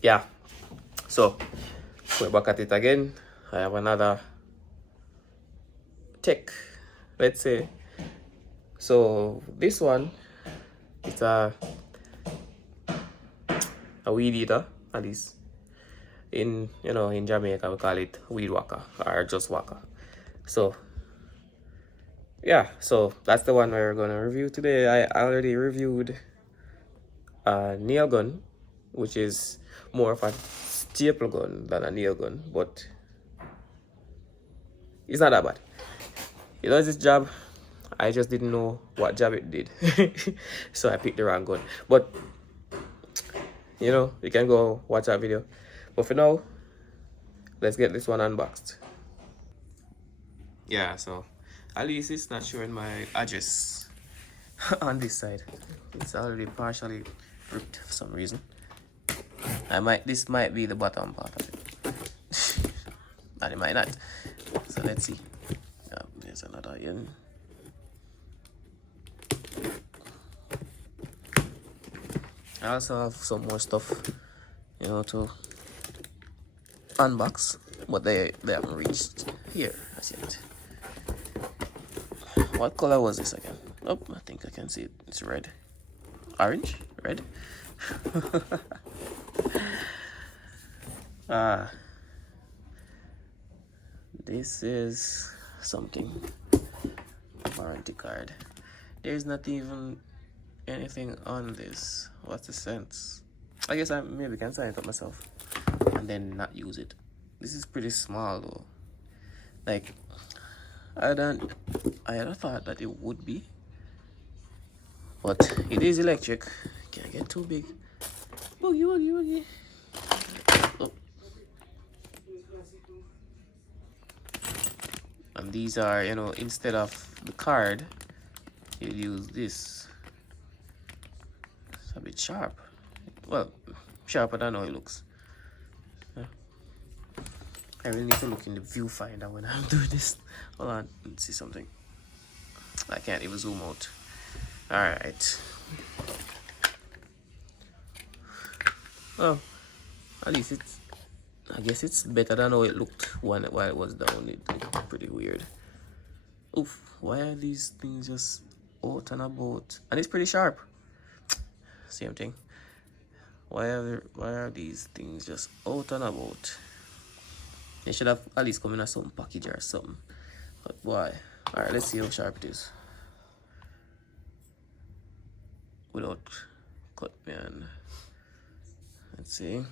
Yeah, so we're back at it again. I have another tech, let's say. So this one is a weed eater, at least in Jamaica we call it weed whacker or just whacker. So yeah, so that's the one we're gonna review today. I already reviewed a nail gun, which is more of a staple gun than a nail gun, but it's not that bad. It does its job. I just didn't know what job it did. So I picked the wrong gun. But you can go watch that video. But for now, let's get this one unboxed. Yeah, so at least it's not showing my address on this side. It's already partially ripped for some reason. This might be the bottom part of it. And it might not. So let's see. Yeah, there's another in. I also have some more stuff, to unbox, but they haven't reached here as yet. What color was this again? Oh, I think I can see it. It's red. Orange? Red? This is something. Warranty card. There's not even anything on this. What's the sense? I guess I maybe can sign it up myself and then not use it. This is pretty small though. Like, I had thought that it would be, but it is electric. Can't get too big. Boogie, boogie, boogie. Oh. And these are, instead of the card, you use this. It's a bit sharp. Well, sharper than how it looks. Yeah. I really need to look in the viewfinder when I'm doing this. Hold on, let's see something. I can't even zoom out. Alright. Well, at least I guess it's better than how it looked while it was down. It looked pretty weird. Oof, why are these things just out and about? And it's pretty sharp. Same thing. Why are these things just out and about? They should have at least come in a some package or something. But why? Alright, let's see how sharp it is. Without cut, man. Let's see.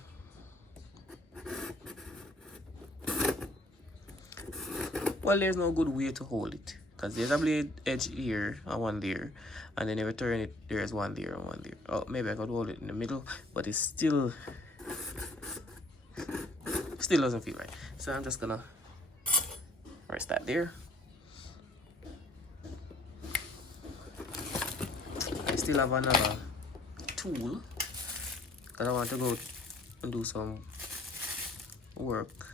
Well, there's no good way to hold it, because there's a blade edge here and one there, and then if you turn it, there's one there and one there. Oh, maybe I could hold it in the middle, but it still doesn't feel right. So I'm just gonna rest that there. I still have another tool because I want to go and do some work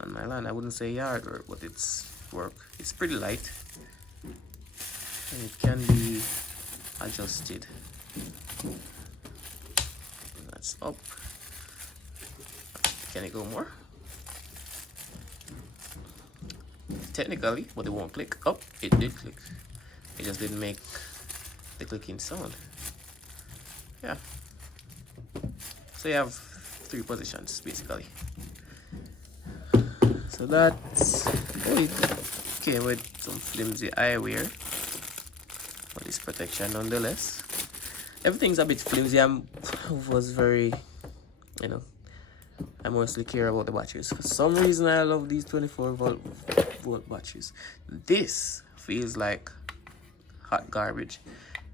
on my land. I wouldn't say yard work, but it's work. It's pretty light and it can be adjusted. That's up. Can it go more? Technically, but it won't click. Oh, it did click. It just didn't make the clicking sound. Yeah. So you have 3 positions basically. So that's it. Came with some flimsy eyewear, but it's protection nonetheless. Everything's a bit flimsy. I was very, I mostly care about the batteries. For some reason, I love these 24-volt batteries. This feels like hot garbage.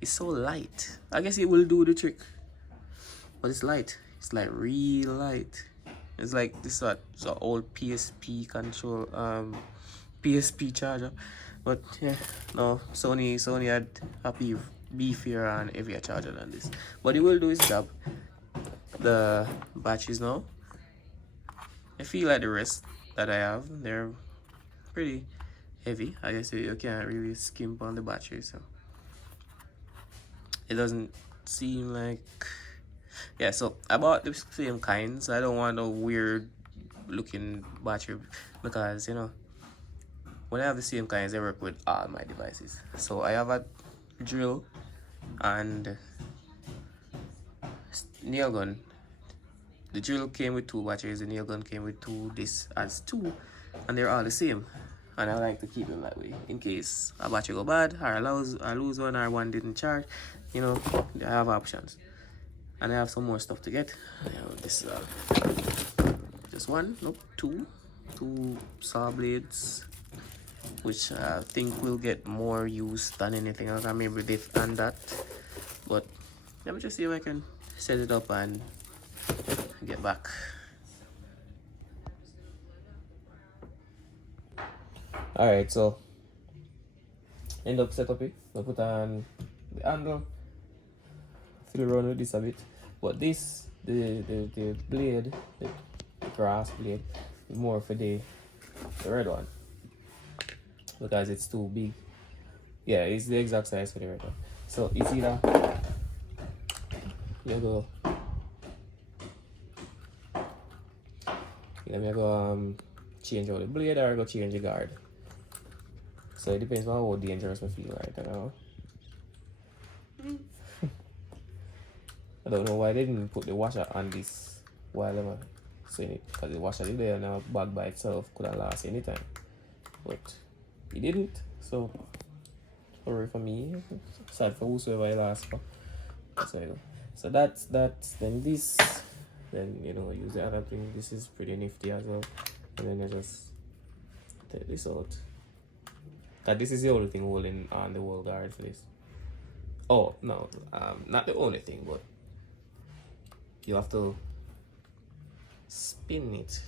It's so light. I guess it will do the trick, but it's light. It's like real light. It's like this old PSP control, PSP charger. But yeah, no, Sony had a beefier and heavier charger than this. But it will do its job. The batteries now, I feel like the rest that I have, they're pretty heavy. I guess you can't really skimp on the battery, so it doesn't seem like Yeah, so I bought the same kinds. I don't want a weird looking battery because when I have the same kinds, they work with all my devices. So I have a drill and nail gun. The drill came with two batteries, the nail gun came with two. This as two, and they're all the same. And I like to keep them that way in case a battery go bad or I lose one or one didn't charge. I have options. And I have some more stuff to get. This is just one, nope, two saw blades, which I think will get more use than anything else. I maybe this and that, but let me just see if I can set it up and get back. All right, so end up set up it. I put on the handle, fiddle around with this a bit, but this the blade, the grass blade, is more for the red one because it's too big. Yeah, it's the exact size for the red one. So it's either you go change out the blade or go change the guard. So it depends on how dangerous I feel right now. I don't know why they didn't put the washer on this while I was saying it, because the washer is there and a bag by itself could have last anytime. But it didn't, so sorry for me. Sad for whosoever I last for. So that's then this, then use the other thing. This is pretty nifty as well. And then I just take this out. That this is the only thing holding on the wall guard for this. Oh no, not the only thing, but you have to spin it.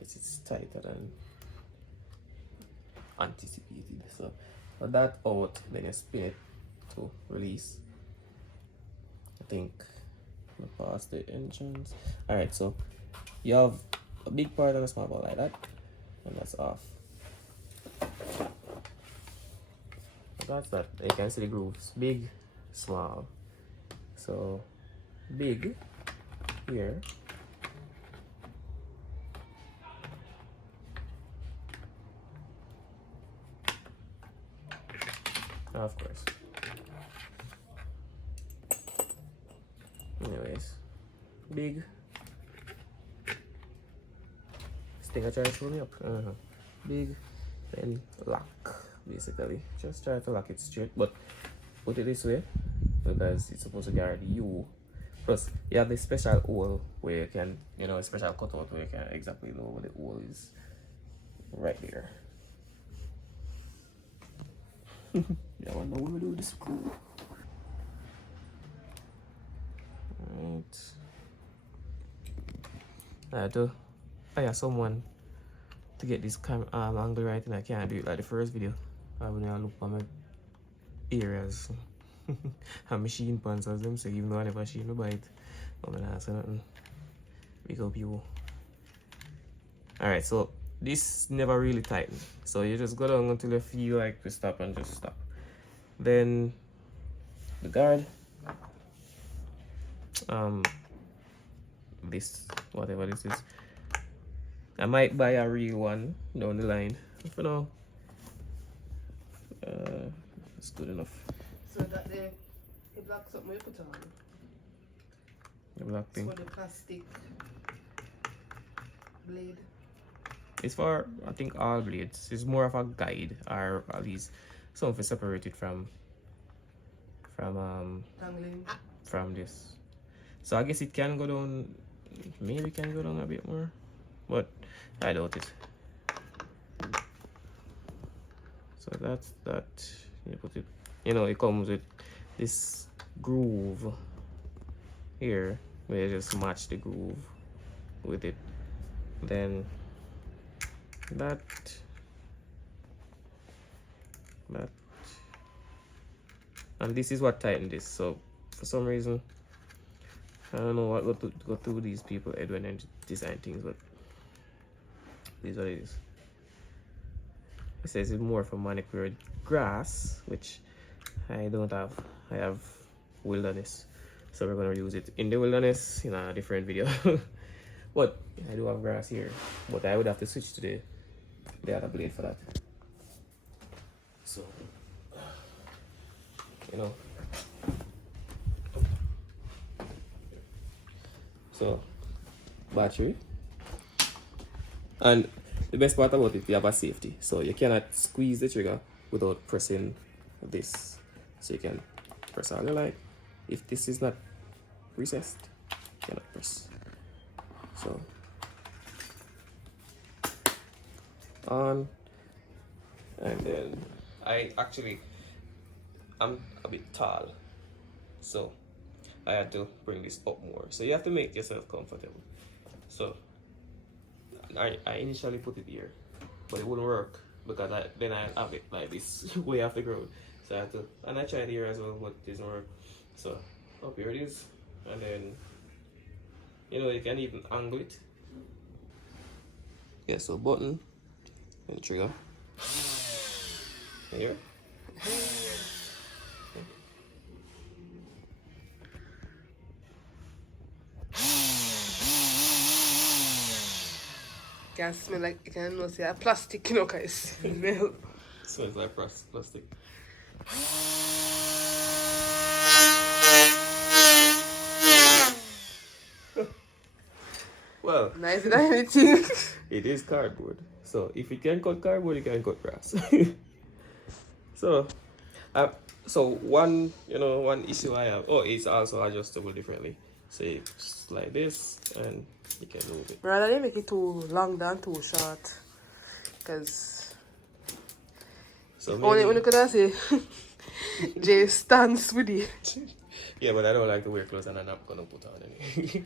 It's tighter than anticipated. So for that out, then you spin it to release. I think we pass the entrance. Alright, so you have a big part and a small part like that, and that's off. That's that. You can see the grooves, big, small. So big here, of course. Anyways, big. This thing I try to show me up. Big, then lock. Basically, just try to lock it straight, but put it this way because it's supposed to guard you. Plus, you have this special hole where you can, a special cutout where you can exactly know where the hole is. Right there. Yeah, I wonder what we do with the screw. Right. I had to hire someone to get this angle right, and I can't do it like the first video. I when I look for my areas. A machine pants as them say, even though I never seen no bite. I'm gonna say nothing. Big up you. Alright, so this never really tighten. So you just go down until you feel like to stop and just stop. Then the guard. This, whatever this is. I might buy a real one down the line. For now, it's good enough. So that the black something you put on. The black thing. For the plastic blade. It's for, I think, all blades. It's more of a guide, or at least something separated from Tangling. From this. So I guess it can go down. Maybe can go down a bit more, but I doubt it. So that's that. You put it. It comes with this groove here, where you just match the groove with it. Then that, and this is what tightened this. So for some reason, I don't know what go through these people head when they design things, but this is what it is. It says it's more for manicured grass, which I don't have. I have wilderness. So we're gonna use it in the wilderness in a different video. But I do have grass here, but I would have to switch to the other blade for that. So, you know. So, battery. And the best part about it, you have a safety. So you cannot squeeze the trigger without pressing this. So you can press all you like. If this is not recessed, you cannot press. So, on. And then I'm a bit tall. So I had to bring this up more. So you have to make yourself comfortable. So I initially put it here, but it wouldn't work because then I have it like this way off the ground. So I had to, and I tried here as well, but it doesn't work. So up here it is, and then you can even angle it. Yeah, so button and trigger here. Can smell like you can know say a plastic, cause smell. Smells like plastic. Well, Nice than anything. it is cardboard. So if it can cut cardboard, it can cut grass. So, one issue I have. Oh, it's also adjustable differently. So it's like this, and you can move it. Rather they make it too long than too short. Cause So only when you could say Jay stands with it. Yeah, but I don't like to wear clothes, and I'm not gonna put on any.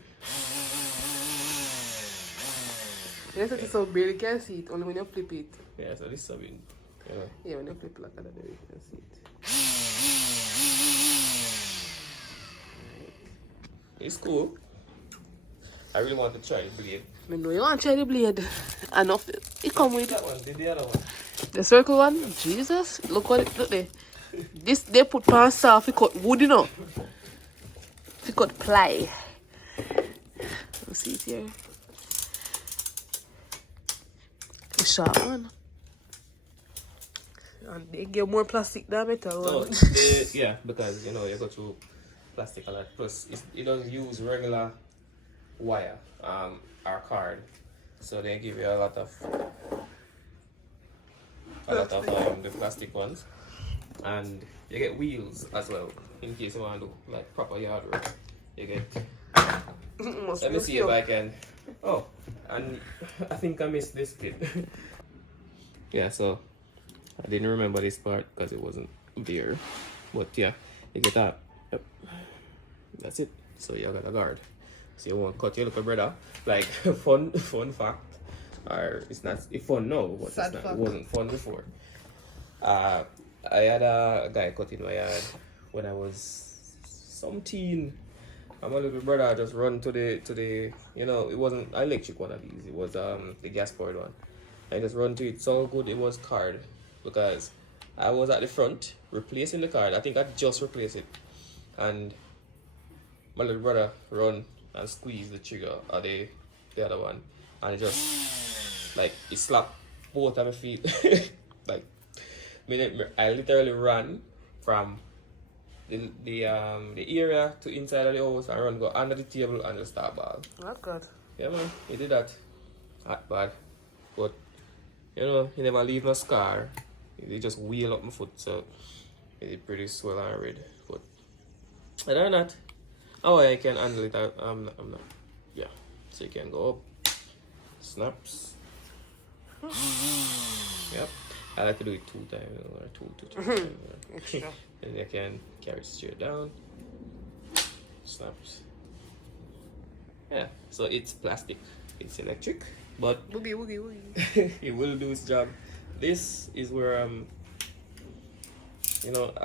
Yes, it's so barely can see it only when you flip it. Yeah, so this is a bit, Yeah, when you flip like that, you can see it. It's cool. I really want to try the blade. I know you want to try the blade. Enough. It come with That one, the other one. the circle one. Jesus, look there. This they put pan saw if cut wood, If cut ply. You see it here. The sharp one. And they get more plastic than metal So, one. yeah, because you go through plastic a lot. Plus, it doesn't use regular wire or card, so they give you a lot of the plastic ones, and you get wheels as well in case you want to do like proper yard work. You get. Let me see if I can. Oh, and I think I missed this bit. Yeah, so I didn't remember this part because it wasn't there. But yeah, you get that. Yep. That's it. So you got a guard. So you won't cut your little brother. Like fun fact. Or it's not fun now, but it wasn't fun before. I had a guy cutting my yard when I was some teen. And my little brother just run to the it wasn't an electric one of these, it was the gas powered one. I just run to it so good, it was card, because I was at the front replacing the card. I think I just replaced it, and my little brother run and squeeze the trigger or the other one, and it just like it slapped both of my feet. Like I literally ran from the area to inside of the house and run go under the table and just start ball. Oh God. Yeah man, he did that. Hot bad. But he never leave no scar. He just wheel up my foot, so it's pretty swell and red. But other than that, I can handle it. I'm not. Yeah. So you can go up. Snaps. Yep. I like to do it 2 times or 2 to 3 times. And you can carry it straight down. Snaps. Yeah. So it's plastic. It's electric, but Woogie. it will do its job. This is where I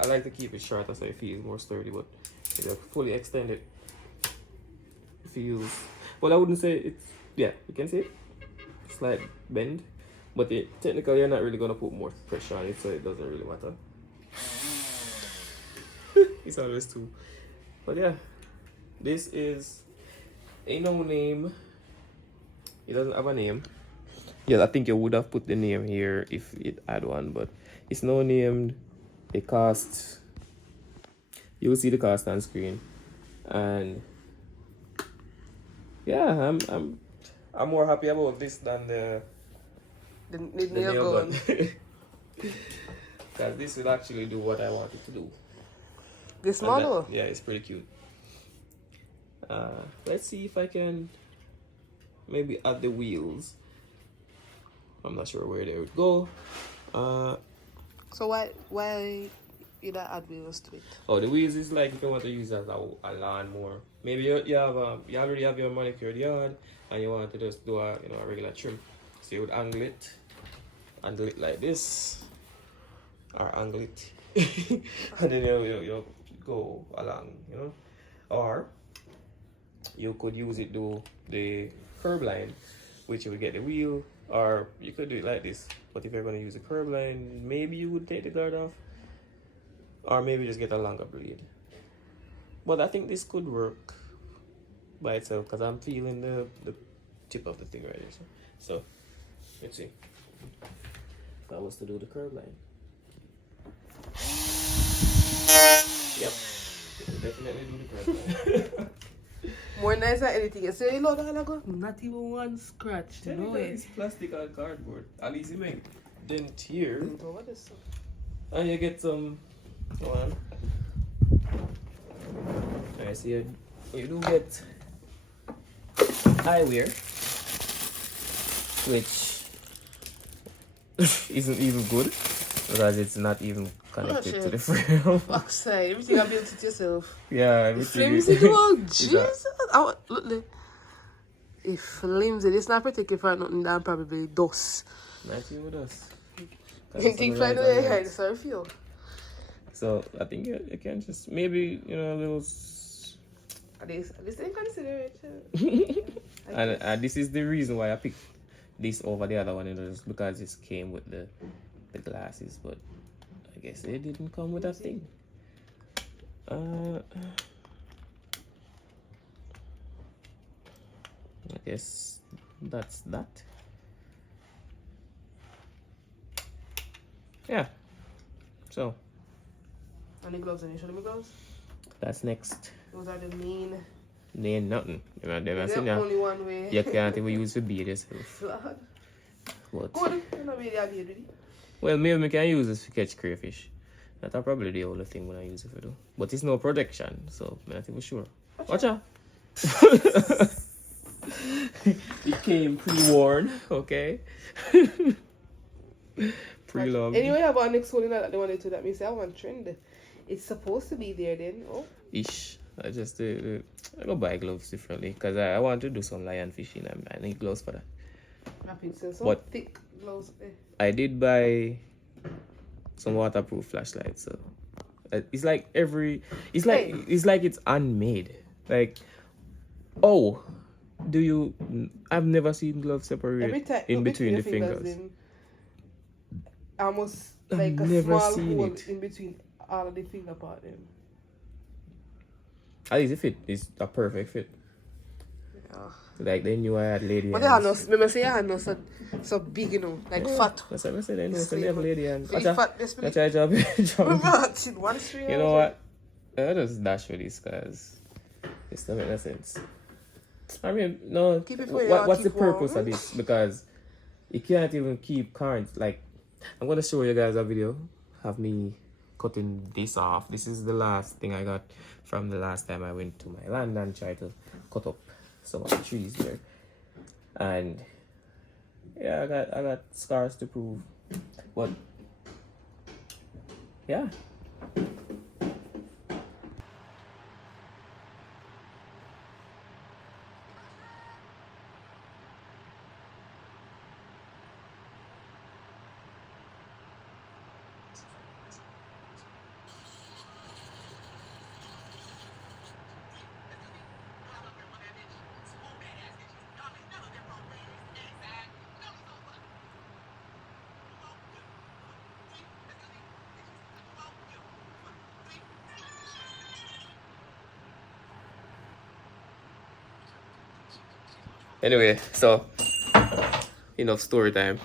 like to keep it shorter so it feels more sturdy, but if I fully extend it, it feels, well, I wouldn't say it's, yeah, you can see it, slight bend, but technically you're not really gonna put more pressure on it, so it doesn't really matter. It's always too But yeah, this is a no name. It doesn't have a name. Yeah, I think you would have put the name here if it had one, but it's no named. It costs. You will see the cost on screen, and yeah, I'm more happy about this than The the nail nail gun. gun. Because this will actually do what I want it to do. This And that- model. yeah, it's pretty cute. Let's see if I can maybe add the wheels. I'm not sure where they would go. So why you don't add wheels to it? Oh, the wheels is like if you want to use it as a lawnmower. Maybe you have you already have your manicured yard and you want to just do a a regular trim. So you would angle it like this, or angle it, and then you go along, or you could use it do the curb line, which you would get the wheel, or you could do it like this. But if you're gonna use the curb line, maybe you would take the guard off, or maybe just get a longer blade. But I think this could work by itself because I'm feeling the tip of the thing right here. So let's see. If I was to do the curb line. Yep. Definitely do the curb line. More nice than anything. You say, Lord, I go. Not even one scratch. No Technically, way. it's plastic and cardboard. At least you make dent here. What is so? And you get some one. I see you do get eyewear, which isn't even good because it's not even connected to the frame. Fuck's sake. Everything I built it yourself. Yeah, The everything. flimsy dog. Jesus. Look there. If flimsy, this not protected for nothing than probably dust. Not even with us. You think find a way hide surf you? So I think you can just maybe a little. At least they consider it. And this is the reason why I picked this over the other one, just because this came with the glasses, but I guess it didn't come with that thing. I guess that's that. Yeah. So And the gloves, and you show them the gloves? that's next. Those are the main. They ain't nothing. They're not There's seen only one way. you can't even use for bead yourself. Lord. But, Good. You're not really agreed with it. well, maybe I can use this to catch crayfish. That's probably the only thing when I use it for though. But it's no protection, so I'm not even sure. Watch out. It came pre-warned, okay? Pre-loved. Anyway, about next one that they wanted to that means I want trend. It's supposed to be there then. Oh. Ish. I just I go buy gloves differently because I want to do some lion fishing. I need gloves for that. So What? thick gloves. I did buy some waterproof flashlights, so it's like it's like it's unmade. Like, oh, I've never seen gloves separate Every time in between the fingers. then almost I've like a never small seen hole it. in between all of the finger part them. At least it is a perfect fit. Yeah. Like they knew I had lady But hands. they had no, remember say I had no so big, like fat. That's what I said. I know so they have lady hands. Really fat, just I try to Remember, one string. You know what? I just dash with this because it's not making no sense. I mean, no. Keep it for you, What's the keep warm. purpose of this? Because you can't even keep current. Like, I'm gonna show you guys a video of me cutting this off. This is the last thing I got from the last time I went to my land and tried to cut up some of the trees there. And yeah, I got scars to prove. But yeah. Anyway, so enough story time.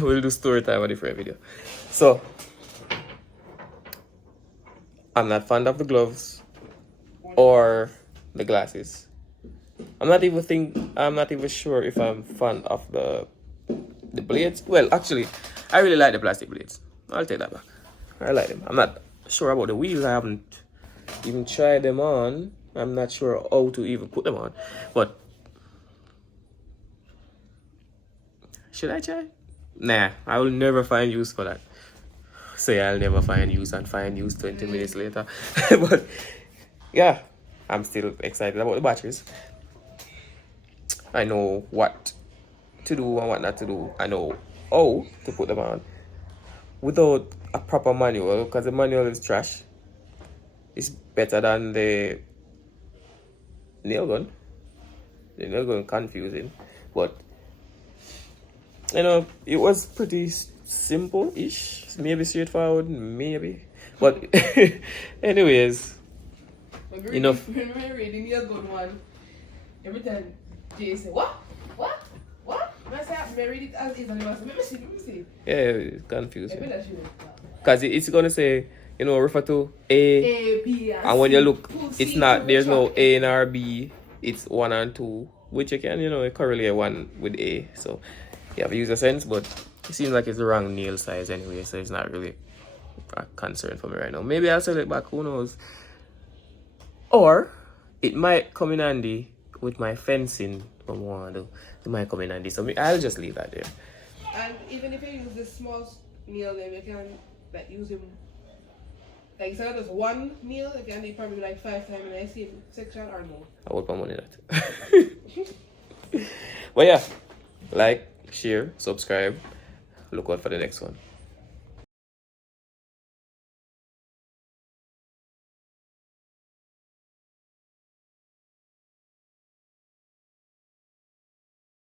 We'll do story time on a different video. So I'm not fond of the gloves or the glasses. I'm not even sure if I'm fond of the blades. Well, actually, I really like the plastic blades. I'll take that back. I like them. I'm not sure about the wheels. I haven't even tried them on. I'm not sure how to even put them on. But should I try? Nah, I will never find use for that. Say I'll never find use and find use 20 minutes later. But yeah, I'm still excited about the batteries. I know what to do and what not to do. I know how to put them on without a proper manual, because the manual is trash. It's better than the nail gun. The nail gun confusing, but you know, it was pretty simple-ish, maybe straightforward, maybe. But anyways, enough. When we're reading your good one, every time Jay say, what? I say, I read it as is, and I say, let me see. Yeah, it's confusing. Maybe that should Because it's gonna say, you know, refer to A, B, and when you look, it's C not, to there's no which A nor B, it's 1 and 2, which you can, you know, correlate 1 with A. So you have to use a sense, but it seems like it's the wrong nail size anyway, so it's not really a concern for me right now. Maybe I'll sell it back, who knows? Or it might come in handy with my fencing. It might come in handy, so I'll just leave that there. And even if you use the small nail, then you can like use them. Like instead of just one nail, you can do probably like 5 times in the same section or more. I would put money on that. But yeah, like, share, subscribe. Look out for the next one.